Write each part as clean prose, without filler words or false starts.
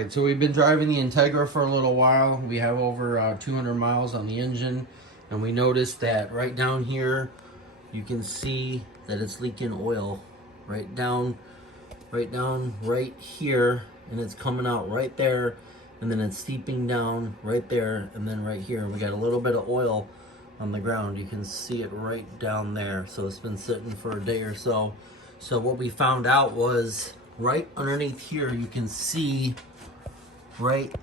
Alright, so we've been driving the Integra for a little while. We have over 200 miles on the engine, and we noticed that right down here you can see that it's leaking oil right down right here, and it's coming out right there, and then it's seeping down right there, and then right here we got a little bit of oil on the ground. You can see it right down there. So it's been sitting for a day or so. So what we found out was right underneath here, you can see right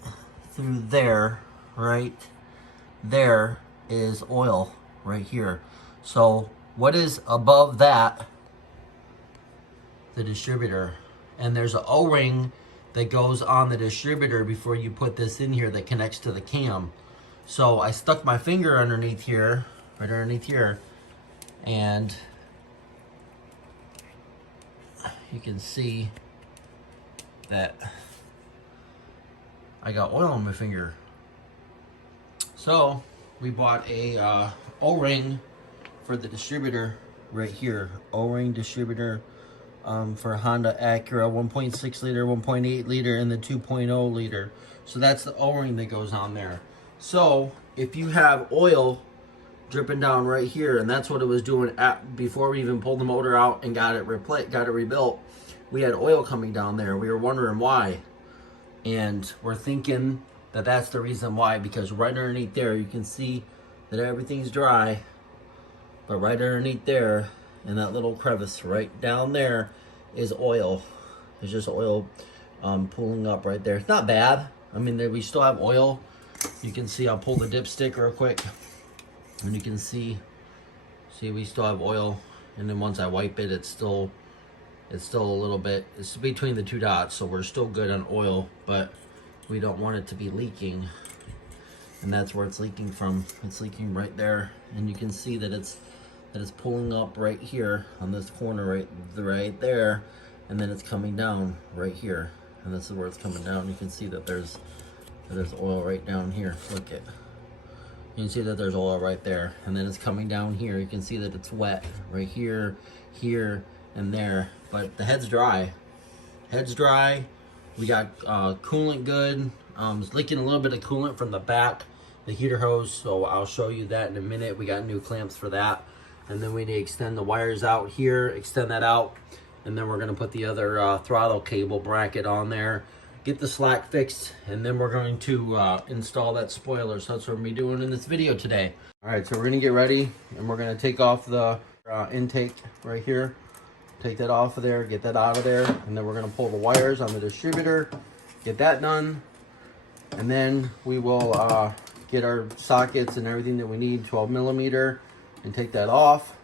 through there, right there is oil right here. So what is above that? The distributor. And there's an O-ring that goes on the distributor before you put this in here that connects to the cam. So I stuck my finger underneath here, right underneath here, and you can see that I got oil on my finger. So we bought a O-ring for the distributor right here. O-ring distributor for Honda Acura 1.6 liter, 1.8 liter, and the 2.0 liter. So that's the O-ring that goes on there. So if you have oil dripping down right here, and that's what it was doing before we even pulled the motor out and got it rebuilt, we had oil coming down there. We were wondering why. And we're thinking that that's the reason why, because right underneath there, you can see that everything's dry, but right underneath there, in that little crevice right down there, is oil. There's just oil pooling up right there. It's not bad. I mean, we still have oil. You can see, I'll pull the dipstick real quick, and you can see we still have oil. And then once I wipe it, it's still a little bit, it's between the two dots, so we're still good on oil, but we don't want it to be leaking. And that's where it's leaking from. It's leaking right there, and you can see that it's pulling up right here on this corner right there, and then it's coming down right here, and this is where it's coming down. You can see that there's oil right down here. Look at, you can see that there's oil right there, and then it's coming down here. You can see that it's wet right here, here, and there, but the head's dry. Head's dry. We got coolant good. It's leaking a little bit of coolant from the back, the heater hose, so I'll show you that in a minute. We got new clamps for that. And then we need to extend the wires out here, extend that out, and then we're gonna put the other throttle cable bracket on there, get the slack fixed, and then we're going to install that spoiler. So that's what we're gonna be doing in this video today. All right, so we're gonna get ready, and we're gonna take off the intake right here. Take that off of there, get that out of there, and then we're gonna pull the wires on the distributor, get that done, and then we will get our sockets and everything that we need, 12 millimeter, and take that off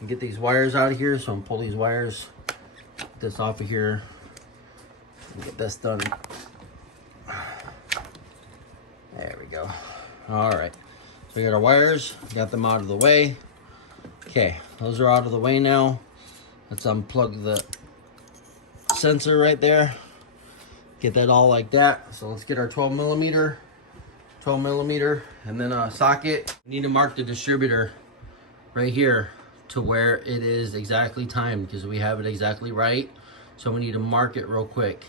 and get these wires out of here. So I'm gonna pull these wires, get this off of here, and get this done. There we go. All right, so we got our wires, got them out of the way. Okay, those are out of the way now. Let's unplug the sensor right there, get that all like that. So let's get our 12 millimeter, and then a socket. We need to mark the distributor right here to where it is exactly timed, because we have it exactly right. So we need to mark it real quick.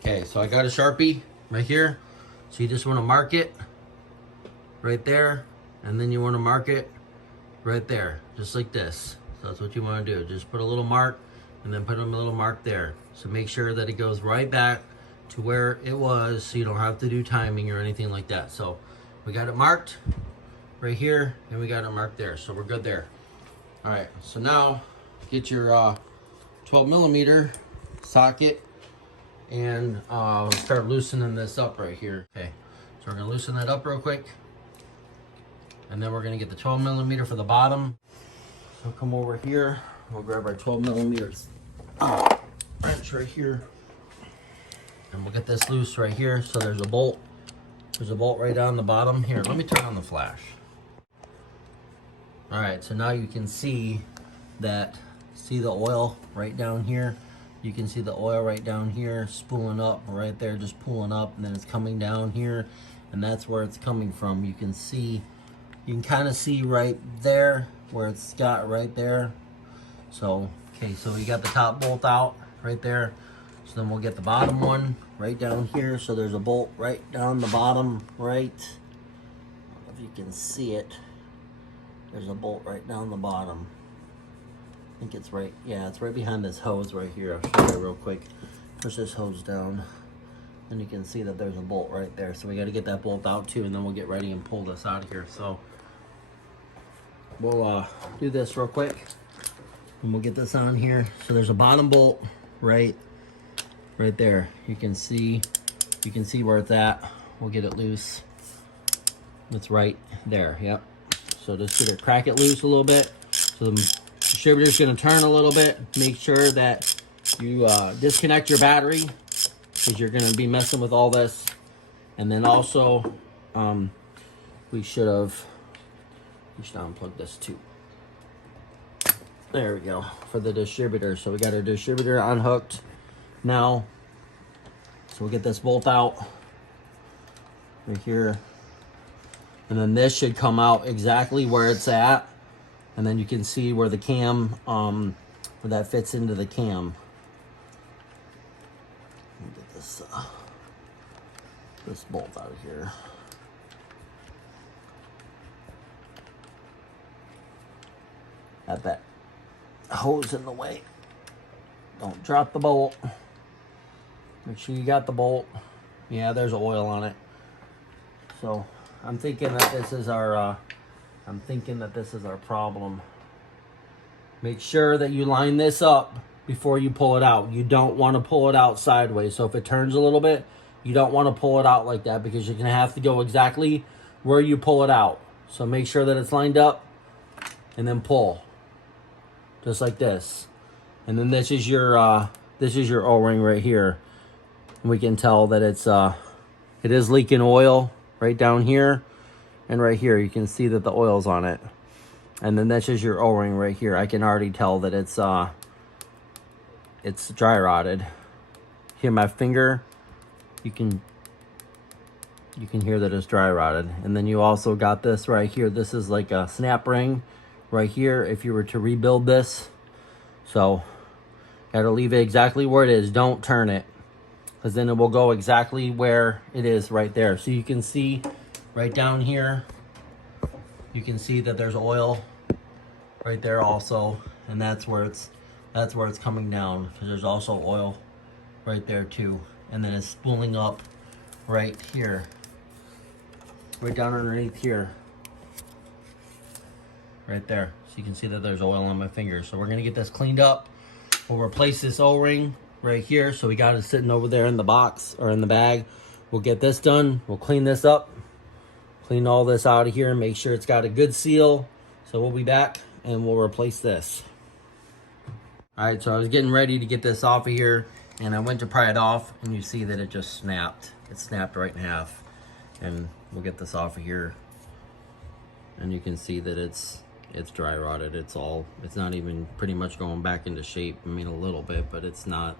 Okay, so I got a Sharpie right here. So you just want to mark it right there, and then you want to mark it right there, just like this. So that's what you want to do. Just put a little mark, and then put a little mark there. So make sure that it goes right back to where it was, so you don't have to do timing or anything like that. So we got it marked right here, and we got it marked there, so we're good there. All right, so now get your 12 millimeter socket, and start loosening this up right here. Okay, so we're gonna loosen that up real quick, and then we're gonna get the 12 millimeter for the bottom. So come over here, we'll grab our 12 millimeters wrench right here, and we'll get this loose right here. So there's a bolt right on the bottom here. Let me turn on the flash. All right, so now you can see that, see the oil right down here. You can see the oil right down here spooling up right there, just pulling up, and then it's coming down here, and that's where it's coming from. You can see, you can kind of see right there where it's got right there. So, okay, so you got the top bolt out right there. So then we'll get the bottom one right down here. So there's a bolt right down the bottom, right. I don't know if you can see it. There's a bolt right down the bottom. I think it's right, yeah, it's right behind this hose right here. I'll show you real quick. Push this hose down, and you can see that there's a bolt right there. So we got to get that bolt out too, and then we'll get ready and pull this out of here. So we'll do this real quick, and we'll get this on here. So there's a bottom bolt right there. You can see where it's at. We'll get it loose. It's right there. Yep. So just gonna crack it loose a little bit. So the distributor's gonna turn a little bit. Make sure that you disconnect your battery, because you're gonna be messing with all this. And then also, we should unplug this too. There we go, for the distributor. So we got our distributor unhooked now. So we'll get this bolt out right here. And then this should come out exactly where it's at. And then you can see where the cam, where that fits into the cam. Let me get this bolt out of here. Got that hose in the way. Don't drop the bolt. Make sure you got the bolt. Yeah, there's oil on it. So I'm thinking that this is our problem. Make sure that you line this up before you pull it out. You don't want to pull it out sideways. So if it turns a little bit, you don't want to pull it out like that, because you're going to have to go exactly where you pull it out. So make sure that it's lined up, and then pull. Just like this. And then this is your O-ring right here. And we can tell that it is leaking oil right down here and right here. You can see that the oil's on it. And then that's just your O-ring right here. I can already tell that it's dry rotted. Here, my finger, you can hear that it's dry rotted. And then you also got this right here. This is like a snap ring right here if you were to rebuild this. So gotta leave it exactly where it is. Don't turn it, because then it will go exactly where it is right there. So you can see right down here, you can see that there's oil right there also, and that's where it's coming down, because there's also oil right there too. And then it's spooling up right here, right down underneath here, right there. So you can see that there's oil on my finger. So we're gonna get this cleaned up. We'll replace this O-ring right here. So we got it sitting over there in the box or in the bag. We'll get this done. We'll clean this up, clean all this out of here, make sure it's got a good seal. So we'll be back and we'll replace this. All right, so I was getting ready to get this off of here, and I went to pry it off, and you see that it just snapped. It snapped right in half. And we'll get this off of here, and you can see that it's dry rotted. It's not even pretty much going back into shape. I mean, a little bit, but it's not.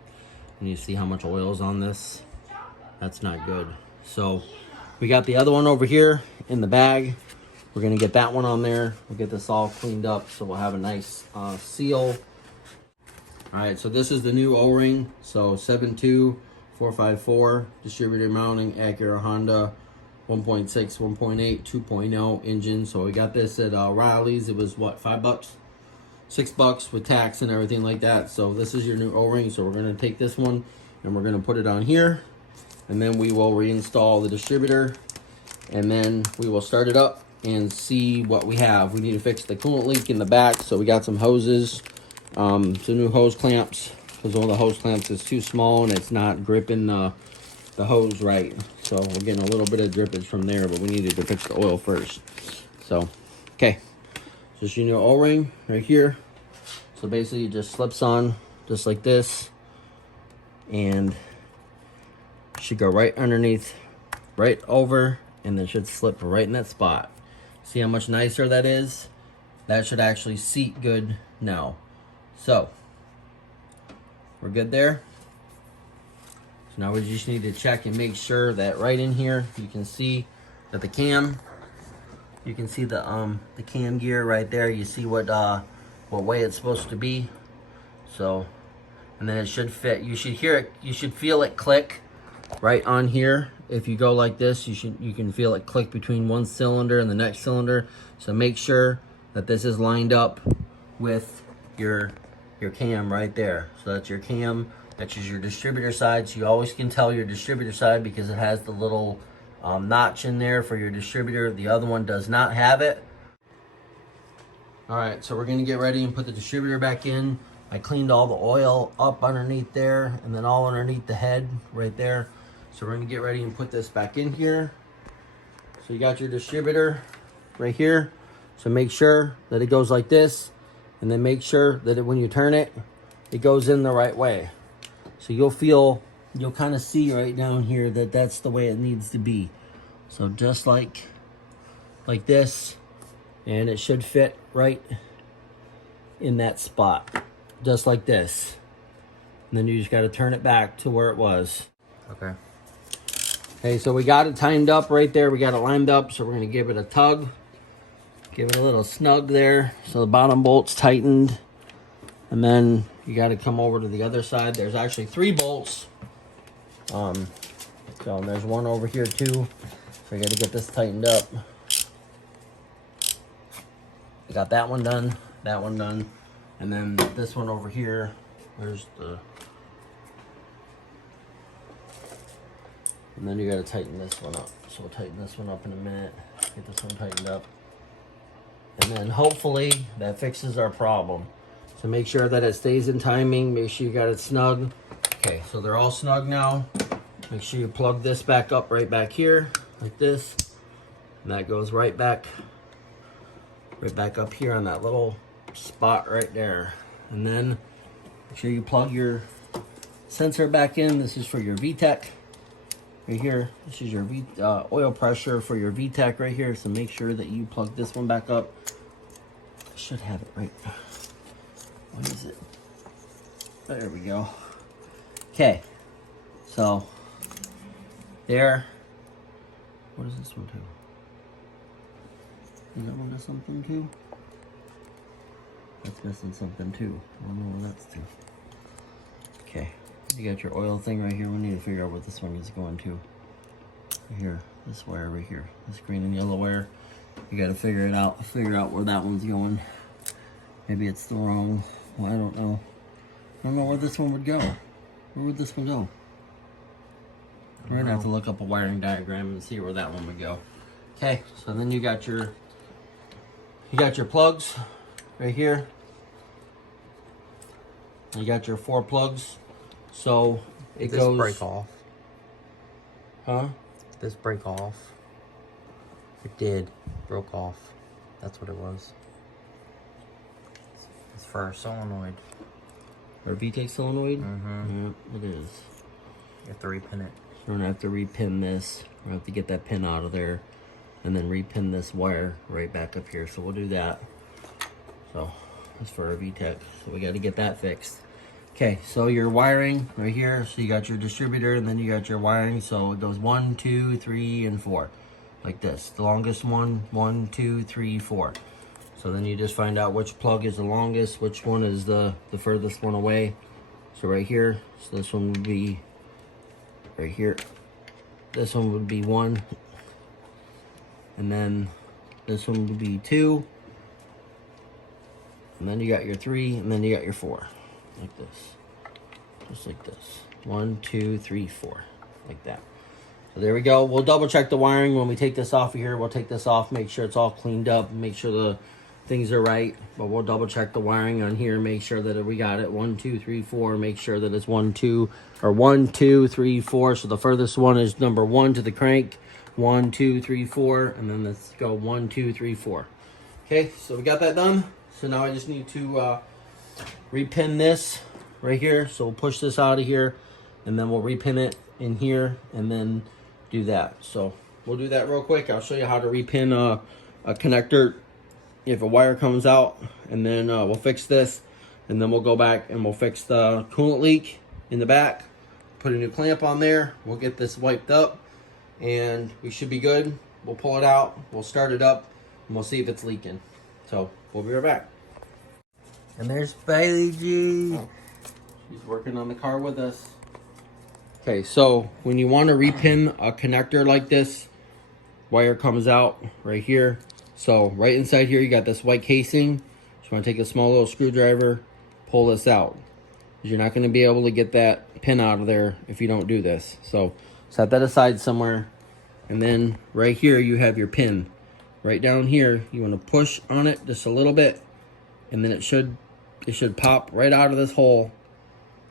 And you see how much oil is on this? That's not good. So we got the other one over here in the bag. We're gonna get that one on there. We'll get this all cleaned up, so we'll have a nice seal. All right, so this is the new O-ring. So 72454 distributor mounting, Acura Honda 1.6, 1.8, 2.0 engine. So we got this at Riley's. It was what, $5? $6 with tax and everything like that. So this is your new O-ring. So we're gonna take this one and we're gonna put it on here, and then we will reinstall the distributor, and then we will start it up and see what we have. We need to fix the coolant leak in the back. So we got some hoses, some new hose clamps, because one of the hose clamps is too small and it's not gripping the hose right. So we're getting a little bit of drippage from there, but we needed to fix the oil first. So, okay. So it's your new O-ring right here. So basically it just slips on just like this, and should go right underneath, right over, and then should slip right in that spot. See how much nicer that is? That should actually seat good now. So we're good there. So now we just need to check and make sure that right in here, you can see that the cam, you can see the cam gear right there. You see what way it's supposed to be. So and then it should fit. You should hear it, you should feel it click right on here. If you go like this, you can feel it click between one cylinder and the next cylinder. So make sure that this is lined up with your cam right there. So that's your cam, that's your distributor side. So you always can tell your distributor side because it has the little notch in there for your distributor. The other one does not have it. All right, so we're gonna get ready and put the distributor back in. I cleaned all the oil up underneath there and then all underneath the head right there. So we're gonna get ready and put this back in here. So you got your distributor right here. So make sure that it goes like this, and then make sure that when you turn it, it goes in the right way. So you'll kind of see right down here that that's the way it needs to be. So just like this, and it should fit right in that spot, just like this. And then you just got to turn it back to where it was. Okay. Okay, so we got it timed up right there. We got it lined up, so we're going to give it a tug. Give it a little snug there, so the bottom bolt's tightened. And then you got to come over to the other side. There's actually 3 bolts. So there's one over here too. So I got to get this tightened up. I got that one done, and then this one over here. There's the. And then you got to tighten this one up. So we'll tighten this one up in a minute. Get this one tightened up. And then hopefully that fixes our problem. So make sure that it stays in timing. Make sure you got it snug. Okay, so they're all snug now. Make sure you plug this back up right back here, like this. And that goes right back up here on that little spot right there. And then make sure you plug your sensor back in. This is for your vtec. Right here, this is your oil pressure for your vtec right here. So make sure that you plug this one back up. I should have it right. What is it? There we go. Okay, so there. What is this one too? Is that one does something too? That's missing something too. I don't know what that's to. Okay. You got your oil thing right here. We need to figure out what this one is going to. Right here, this wire right here, this green and yellow wire. You got to figure it out. Figure out where that one's going. Maybe it's the wrong. Well, I don't know. I don't know where this one would go. Where would this one go? We're gonna have to look up a wiring diagram and see where that one would go. Okay, so then you got your plugs right here. You got your 4 plugs. So it this goes. Break off. Huh? This break off. It did. Broke off. That's what it was. It's for our solenoid. Our vtec solenoid? Mm-hmm. Yeah, it is. You have to repin it. We're gonna have to repin this. We're gonna have to get that pin out of there and then repin this wire right back up here. So we'll do that. So that's for our vtec. So we got to get that fixed. Okay, so your wiring right here. So you got your distributor and then you got your wiring. So it goes 1, 2, 3, and 4. Like this. The longest one, 1, 2, 3, 4. So then you just find out which plug is the longest, which one is the furthest one away. So right here, so this one would be right here. This one would be 1. And then this one would be 2. And then you got your 3, and then you got your 4. Like this. Just like this. 1, 2, 3, 4. Like that. So there we go. We'll double check the wiring when we take this off of here. We'll take this off, make sure it's all cleaned up, make sure the things are right. But we'll double check the wiring on here, make sure that we got it. 1, 2, 3, 4. Make sure that it's 1, 2, or 1, 2, 3, 4. So the furthest one is number 1 to the crank. 1, 2, 3, 4. And then let's go 1, 2, 3, 4. Okay, so we got that done. So now I just need to repin this right here. So we'll push this out of here and then we'll repin it in here and then do that. So we'll do that real quick. I'll show you how to repin a connector if a wire comes out, and then we'll fix this, and then we'll go back and we'll fix the coolant leak in the back, put a new clamp on there. We'll get this wiped up and we should be good. We'll pull it out, we'll start it up, and we'll see if it's leaking. So we'll be right back. And there's Bailey G. He's working on the car with us. Okay, so when you want to repin a connector like this, wire comes out right here. So right inside here, you got this white casing. Just want to take a small little screwdriver, pull this out. You're not going to be able to get that pin out of there if you don't do this. So set that aside somewhere. And then right here, you have your pin. Right down here, you want to push on it just a little bit. And then it should pop right out of this hole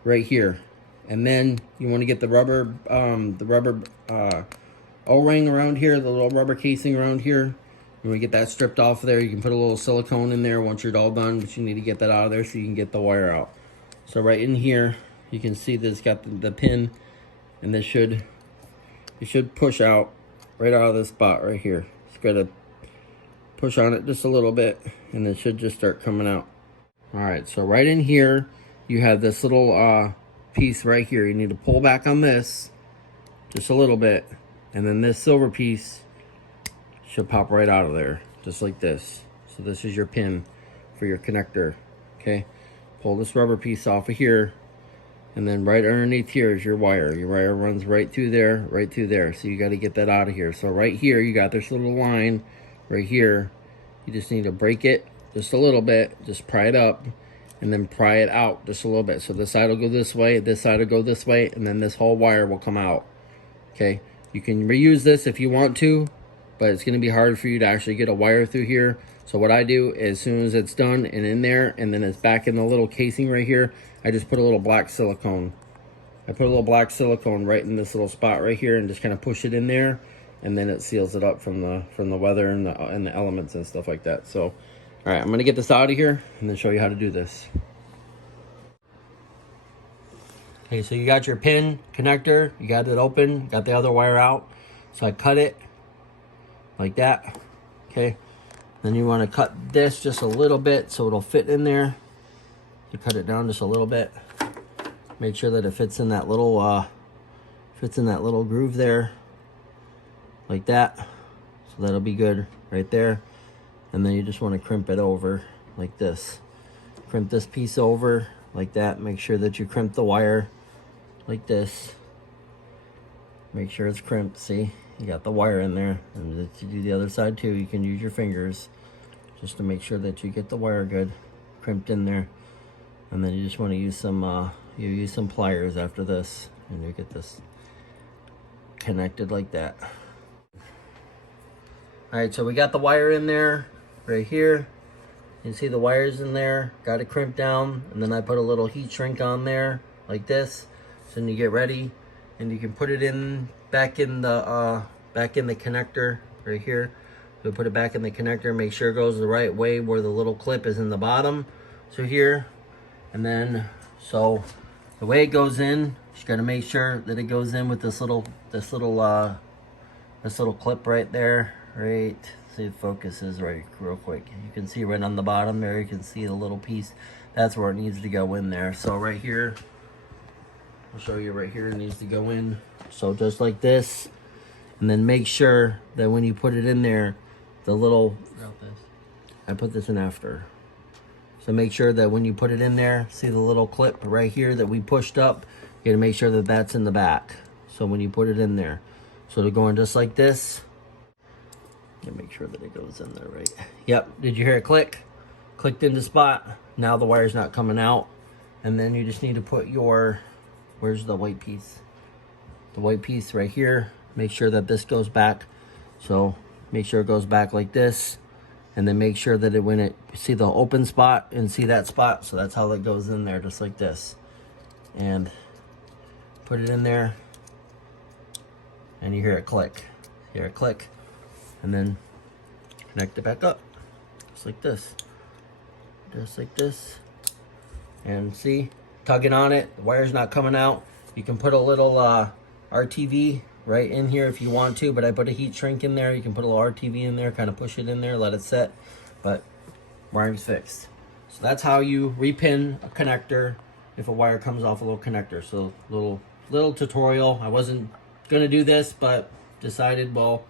right here. And then you want to get the rubber O-ring around here, the little rubber casing around here. You want to get that stripped off of there. You can put a little silicone in there once you're all done, but you need to get that out of there so you can get the wire out. So right in here, you can see that it's got the pin, and it should push out right out of this spot right here. It's got to push on it just a little bit, and it should just start coming out. All right, so right in here, you have this little piece right here. You need to pull back on this just a little bit, and then this silver piece should pop right out of there, just like this. So this is your pin for your connector, okay? Pull this rubber piece off of here, and then right underneath here is your wire. Your wire runs right through there, right through there. So you got to get that out of here. So right here, you got this little line right here. You just need to break it just a little bit, just pry it up, and then pry it out just a little bit. So this side will go this way, this side will go this way, and then this whole wire will come out, okay? You can reuse this if you want to, but it's going to be hard for you to actually get a wire through here. So what I do, as soon as it's done and in there, and then it's back in the little casing right here, I just put a little black silicone. I put a little black silicone right in this little spot right here and just kind of push it in there, and then it seals it up from the weather and the elements and stuff like that. So, all right, I'm going to get this out of here and then show you how to do this. Okay, so you got your pin connector, you got it open, got the other wire out. So I cut it like that, okay? Then you want to cut this just a little bit so it'll fit in there. You cut it down just a little bit. Make sure that it fits in that little groove there, like that. So that'll be good right there. And then you just want to crimp it over like this. Crimp this piece over like that. Make sure that you crimp the wire like this. Make sure it's crimped. See, you got the wire in there. And if you do the other side too, you can use your fingers just to make sure that you get the wire good crimped in there. And then you just want to use some pliers after this, and you get this connected like that. All right, so we got the wire in there right here. You see the wires in there, got it crimped down, and then I put a little heat shrink on there like this. So then you get ready, and you can put it in back in the connector right here. So put it back in the connector, make sure it goes the right way where the little clip is in the bottom. So here, and then so the way it goes in, you got to make sure that it goes in with this little clip right there. Right, see if focus is right real quick. You can see right on the bottom there, you can see the little piece. That's where it needs to go in there. So right here, I'll show you right here, it needs to go in. So just like this, and then make sure that when you put it in there, the little, I put this in after. So make sure that when you put it in there, see the little clip right here that we pushed up, you gotta make sure that that's in the back. So when you put it in there, so they're going just like this. You make sure that it goes in there right. Yep, did you hear it click? Clicked into spot. Now the wire's not coming out. And then you just need to put your, where's the white piece? The white piece right here. Make sure that this goes back. So make sure it goes back like this. And then make sure that when it, see the open spot and see that spot. So that's how it goes in there, just like this. And put it in there. And you hear it click. You hear it click. And then connect it back up. Just like this. Just like this. And see, tugging on it, the wire's not coming out. You can put a little RTV right in here if you want to, but I put a heat shrink in there. You can put a little RTV in there, kind of push it in there, let it set, but wiring's fixed. So that's how you repin a connector if a wire comes off a little connector. So little tutorial. I wasn't gonna do this, but decided, well,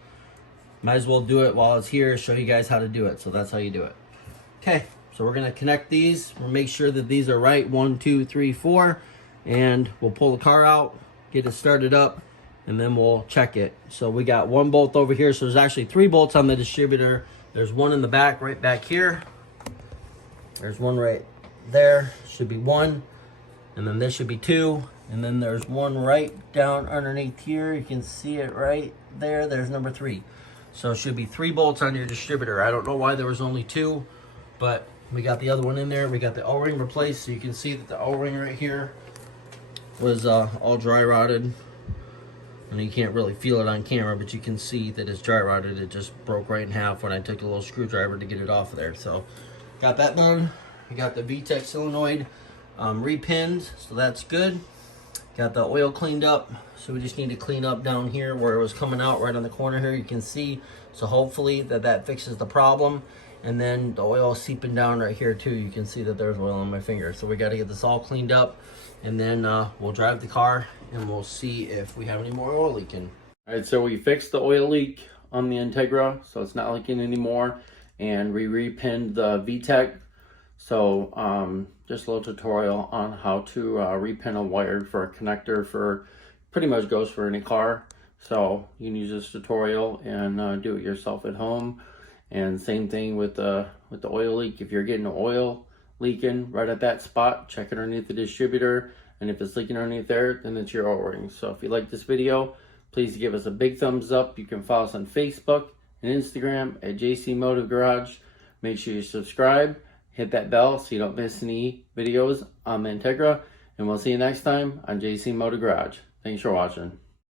might as well do it while it's here, show you guys how to do it. So that's how you do it. Okay, so we're gonna connect these. We'll make sure that these are right, 1, 2, 3, 4. and we'll pull the car out, get it started up, and then we'll check it. So we got one bolt over here. So there's actually 3 bolts on the distributor. There's one in the back, right back here. There's one right there, should be 1. And then this should be 2. And then there's one right down underneath here. You can see it right there. There's number 3. So it should be 3 bolts on your distributor. I don't know why there was only 2, but we got the other one in there. We got the O-ring replaced. So you can see that the O-ring right here was all dry rotted. And you can't really feel it on camera, but you can see that it's dry rotted. It just broke right in half when I took a little screwdriver to get it off of there. So got that done. We got the vtec solenoid repinned, so that's good. Got the oil cleaned up, so we just need to clean up down here where it was coming out right on the corner here. You can see, so hopefully that fixes the problem. And then the oil is seeping down right here too. You can see that there's oil on my finger. So we got to get this all cleaned up, and then we'll drive the car and we'll see if we have any more oil leaking. All right, so we fixed the oil leak on the Integra, so it's not leaking anymore, and we repinned the vtec. So just a little tutorial on how to repin a wire for a connector for pretty much goes for any car. So you can use this tutorial and do it yourself at home. And same thing with the oil leak. If you're getting oil leaking right at that spot, check it underneath the distributor. And if it's leaking underneath there, then it's your O-ring. So if you like this video, please give us a big thumbs up. You can follow us on Facebook and Instagram at JC Motive Garage. Make sure you subscribe. Hit that bell so you don't miss any videos on the Integra. And we'll see you next time on JC Motor Garage. Thanks for watching.